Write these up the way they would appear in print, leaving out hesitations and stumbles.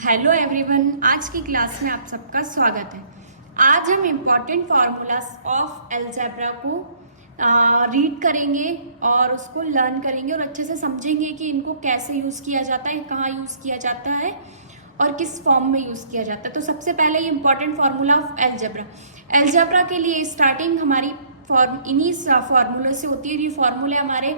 Hello everyone, आज की class में आप सबका स्वागत है। आज हम इम्पॉर्टेंट फार्मूलाज ऑफ अलजेब्रा को रीड करेंगे और उसको लर्न करेंगे और अच्छे से समझेंगे कि इनको कैसे यूज़ किया जाता है, कहाँ यूज़ किया जाता है और किस फॉर्म में यूज़ किया जाता है। तो सबसे पहले ये important formula of algebra. Algebra के लिए स्टार्टिंग हमारी इन्हीं फार्मूले से होती है। ये फार्मूले हमारे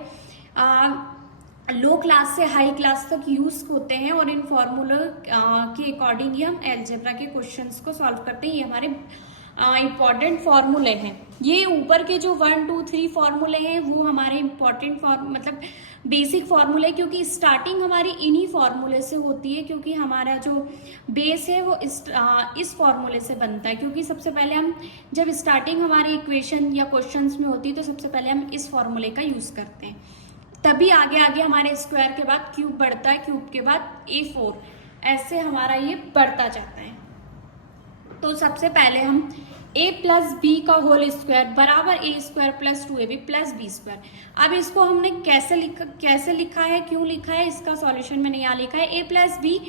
लो क्लास से हाई क्लास तक यूज होते हैं और इन फॉर्मूले के अकॉर्डिंग ही हम अलजेब्रा के क्वेश्चंस को सॉल्व करते हैं। ये हमारे इम्पॉर्टेंट फॉर्मूले हैं। ये ऊपर के जो 1 2 3 फॉर्मूले हैं वो हमारे इम्पॉर्टेंट मतलब बेसिक फॉर्मूले, क्योंकि स्टार्टिंग हमारी इन्हीं फॉर्मूले से होती है, क्योंकि हमारा जो बेस है वो इस फॉर्मूले से बनता है। क्योंकि सबसे पहले हम जब स्टार्टिंग हमारी इक्वेशन या क्वेश्चंस में होती है तो सबसे पहले हम इस फॉर्मूले का यूज करते हैं, तभी आगे आगे हमारे स्क्वायर के बाद क्यूब बढ़ता है, क्यूब के बाद A4, ऐसे हमारा ये बढ़ता जाता है। तो सबसे पहले हम a प्लस बी का होल स्क्वायर बराबर a square plus 2ab plus B square. अब इसको हमने कैसे लिखा है, क्यों लिखा है, इसका सॉल्यूशन मैंने यहाँ लिखा है। a प्लस बी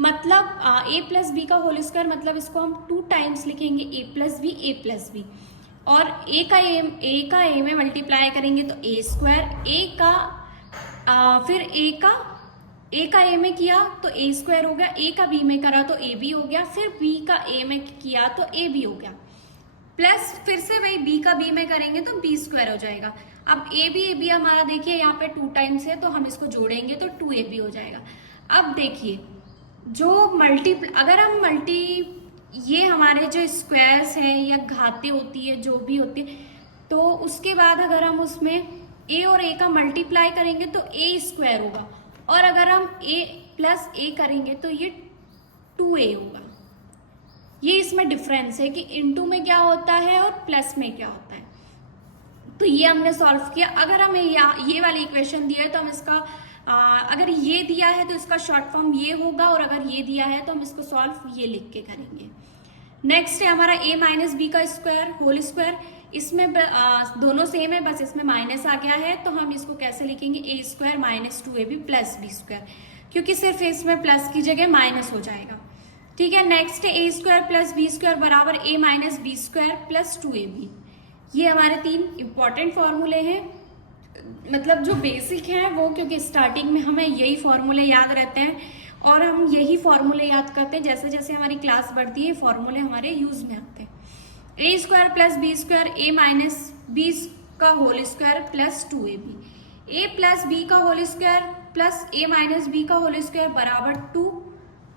मतलब a प्लस बी का होल स्क्वायर, मतलब इसको हम 2 टाइम्स लिखेंगे a प्लस बी, और a का a में मल्टीप्लाई करेंगे तो a स्क्वायर, फिर a का a में किया तो a स्क्वायर हो गया, a का b में करा तो a b हो गया, फिर b का a में किया तो a b हो गया, प्लस फिर से वही b का b में करेंगे तो b स्क्वायर हो जाएगा। अब a b हमारा देखिए यहाँ पे 2 टाइम्स है तो हम इसको जोड़ेंगे तो 2ab हो जाएगा। अब देखिए जो अगर हम ये हमारे जो स्क्वायर्स है या घाते होती है जो भी होती है, तो उसके बाद अगर हम उसमें a और a का मल्टीप्लाई करेंगे तो a स्क्वायर होगा, और अगर हम a प्लस a करेंगे तो ये 2a होगा। ये इसमें डिफरेंस है कि इनटू में क्या होता है और प्लस में क्या होता है। तो ये हमने सॉल्व किया। अगर हमें ये वाली इक्वेशन दिया है तो हम इसका अगर ये दिया है तो इसका शॉर्ट फॉर्म ये होगा, और अगर ये दिया है तो हम इसको सॉल्व ये लिख के करेंगे। नेक्स्ट है हमारा a माइनस बी का स्क्वायर होल स्क्वायर। इसमें दोनों सेम है, बस इसमें माइनस आ गया है तो हम इसको कैसे लिखेंगे, a square minus 2ab plus B square, क्योंकि सिर्फ इसमें प्लस की जगह माइनस हो जाएगा। ठीक है। नेक्स्ट है a square plus B square बराबर a minus B square plus 2ab। ये हमारे 3 इंपॉर्टेंट फॉर्मूले हैं, मतलब जो बेसिक है वो, क्योंकि स्टार्टिंग में हमें यही फॉर्मूले याद रहते हैं और हम यही फॉर्मूले याद करते हैं। जैसे जैसे हमारी क्लास बढ़ती है फॉर्मूले हमारे यूज में आते हैं। a square plus B square a minus B का whole square plus 2ab, a plus B का whole square plus a minus B का होल स्क्वायर बराबर 2,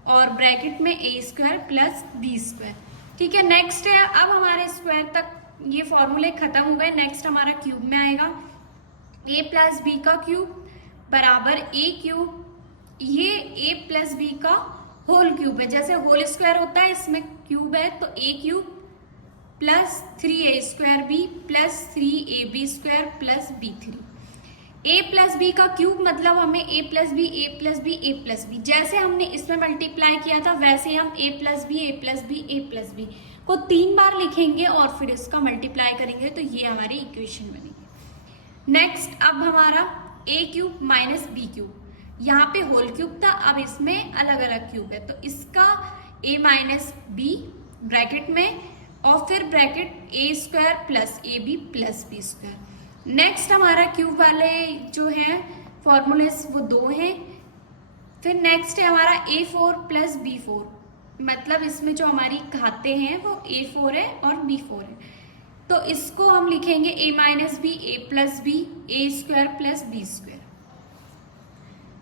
और ब्रैकेट में a square plus B square. ठीक है। नेक्स्ट है, अब हमारे स्क्वायर तक ये फॉर्मूले खत्म हो गए। नेक्स्ट हमारा क्यूब में आएगा, a प्लस बी का क्यूब बराबर a क्यूब, ये a प्लस बी का होल क्यूब है। जैसे होल स्क्वायर होता है इसमें क्यूब है तो a cube plus 3a square b plus 3ab square plus b3। a plus B का क्यूब मतलब हमें a plus B a plus B a plus B, जैसे हमने इसमें मल्टीप्लाई किया था वैसे हम a plus B a plus B a plus B को 3 बार लिखेंगे और फिर इसका मल्टीप्लाई करेंगे तो ये हमारी इक्वेशन बनेगी। नेक्स्ट अब हमारा a cube minus B cube, यहाँ पे होल क्यूब था, अब इसमें अलग अलग क्यूब है तो इसका a माइनस बी ब्रैकेट में, और फिर bracket a square plus ab plus B square. Next हमारा क्यूब वाले जो है फॉर्मूले वो 2 हैं। फिर नेक्स्ट है हमारा a4 प्लस b4, मतलब इसमें जो हमारी घाते हैं वो a4 है और b4 है, तो इसको हम लिखेंगे a minus B a plus B a square plus B square.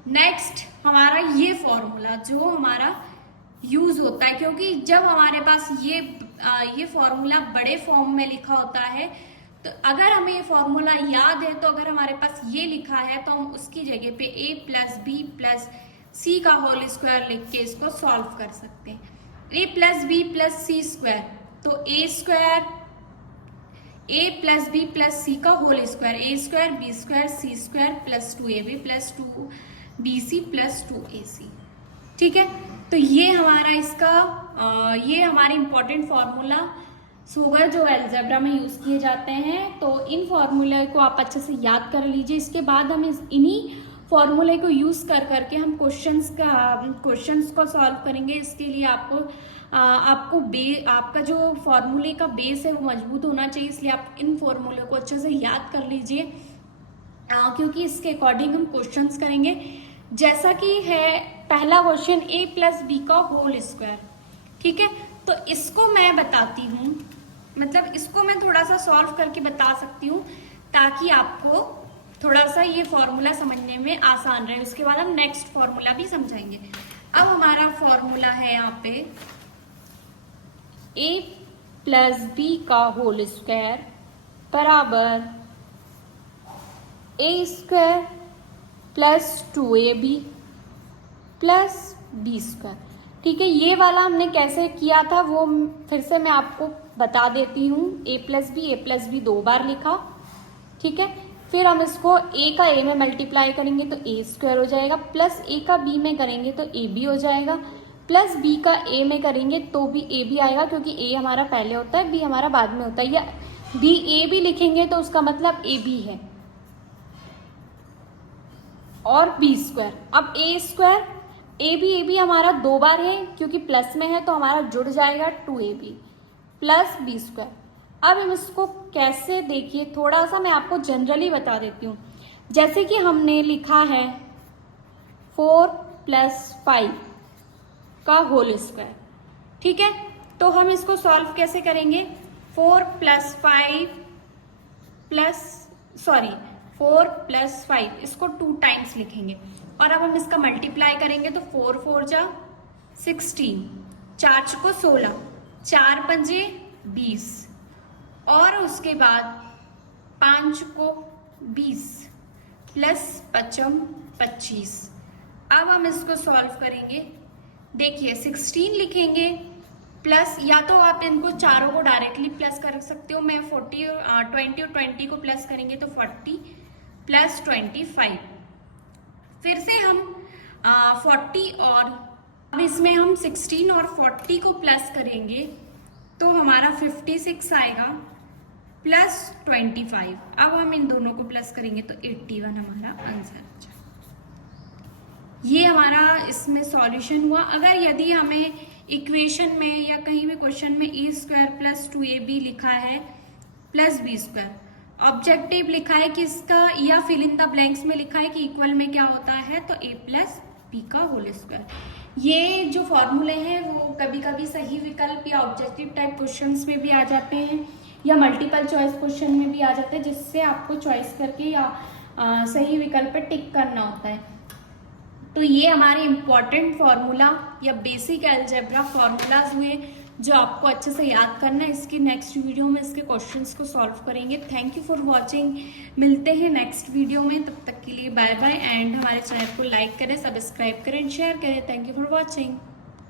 Next हमारा ये फॉर्मूला जो हमारा यूज होता है, क्योंकि जब हमारे पास ये फॉर्मूला बड़े फॉर्म में लिखा होता है तो अगर हमें ये फॉर्मूला याद है तो अगर हमारे पास ये लिखा है तो हम उसकी जगह पे a plus B plus C का होल स्क्वायर लिख के इसको सॉल्व कर सकते हैं। a plus B plus C square तो a square a plus B plus C का whole square a square B square C square plus 2ab plus 2bc plus 2ac। ठीक है। तो ये हमारा ये हमारे इंपॉर्टेंट फॉर्मूला होगा जो अलजेब्रा में यूज किए जाते हैं। तो इन फॉर्मूले को आप अच्छे से याद कर लीजिए। इसके बाद हम इन्हीं फॉर्मूले को यूज़ कर करके हम क्वेश्चंस को सॉल्व करेंगे। इसके लिए आपका जो फॉर्मूले का बेस है वो मजबूत होना चाहिए, इसलिए आप इन फॉर्मूले को अच्छे से याद कर लीजिए, क्योंकि इसके अकॉर्डिंग हम क्वेश्चंस करेंगे। जैसा कि है पहला क्वेश्चन a प्लस बी का होल स्क्वायर, ठीक है। तो इसको मैं बताती हूँ, मतलब इसको मैं थोड़ा सा सॉल्व करके बता सकती हूँ ताकि आपको थोड़ा सा ये फॉर्मूला समझने में आसान रहे। उसके बाद हम नेक्स्ट फॉर्मूला भी समझाएंगे। अब हमारा फॉर्मूला है यहाँ पे a प्लस बी का होल स्क्वायर बराबर a square plus 2ab plus B square, ठीक है। ये वाला हमने कैसे किया था वो फिर से मैं आपको बता देती हूँ। a प्लस बी 2 बार लिखा, ठीक है। फिर हम इसको a का a में मल्टीप्लाई करेंगे तो a स्क्वायर हो जाएगा, प्लस a का b में करेंगे तो a b हो जाएगा, प्लस b का a में करेंगे तो भी a भी आएगा, क्योंकि a हमारा पहले होता है, b हमारा बाद में होता है। या b a भी लिखेंगे तो उसका मतलब a b है, और बी स्क्वायर। अब ए स्क्वायर ए बी हमारा 2 बार है, क्योंकि प्लस में है तो हमारा जुड़ जाएगा 2ab प्लस बी स्क्वायर। अब हम इसको कैसे, देखिए थोड़ा सा मैं आपको जनरली बता देती हूँ। जैसे कि हमने लिखा है 4 प्लस 5 का होल स्क्वायर, ठीक है। तो हम इसको सॉल्व कैसे करेंगे? 4 प्लस 5 इसको 2 टाइम्स लिखेंगे, और अब हम इसका मल्टीप्लाई करेंगे तो 4 4 जा 16, 4 चुको 16, 4 पंजे 20, और उसके बाद 5 चुको 20 प्लस 5 25। अब हम इसको सॉल्व करेंगे। देखिए 16 लिखेंगे प्लस, या तो आप इनको चारों को डायरेक्टली प्लस कर सकते हो। मैं 20 और 20 को प्लस करेंगे तो 40 प्लस 25। फिर से हम 40 और अब इसमें हम 16 और 40 को प्लस करेंगे तो हमारा 56 आएगा प्लस 25। अब हम इन दोनों को प्लस करेंगे तो 81 हमारा आंसर आ जाएगा। ये हमारा इसमें सॉल्यूशन हुआ। अगर यदि हमें इक्वेशन में या कहीं भी क्वेश्चन में ए स्क्वायर प्लस 2ab लिखा है प्लस बी स्क्वायर, ऑब्जेक्टिव लिखा है कि इसका, या फिल इन द ब्लैंक्स में लिखा है कि इक्वल में क्या होता है तो a प्लस बी का होल स्क्वायर। ये जो फॉर्मूले हैं वो कभी कभी सही विकल्प या ऑब्जेक्टिव टाइप क्वेश्चंस में भी आ जाते हैं, या मल्टीपल चॉइस क्वेश्चन में भी आ जाते हैं, जिससे आपको चॉइस करके या सही विकल्प पे टिक करना होता है। तो ये हमारे इम्पॉर्टेंट फार्मूला या बेसिक अलजेब्रा फार्मूलाज हुए जो आपको अच्छे से याद करना है। इसकी नेक्स्ट वीडियो में इसके क्वेश्चंस को सॉल्व करेंगे। Thank you for watching. मिलते हैं नेक्स्ट वीडियो में, तब तक के लिए बाय बाय। एंड हमारे चैनल को लाइक करें, सब्सक्राइब करें, शेयर करें। Thank you for watching.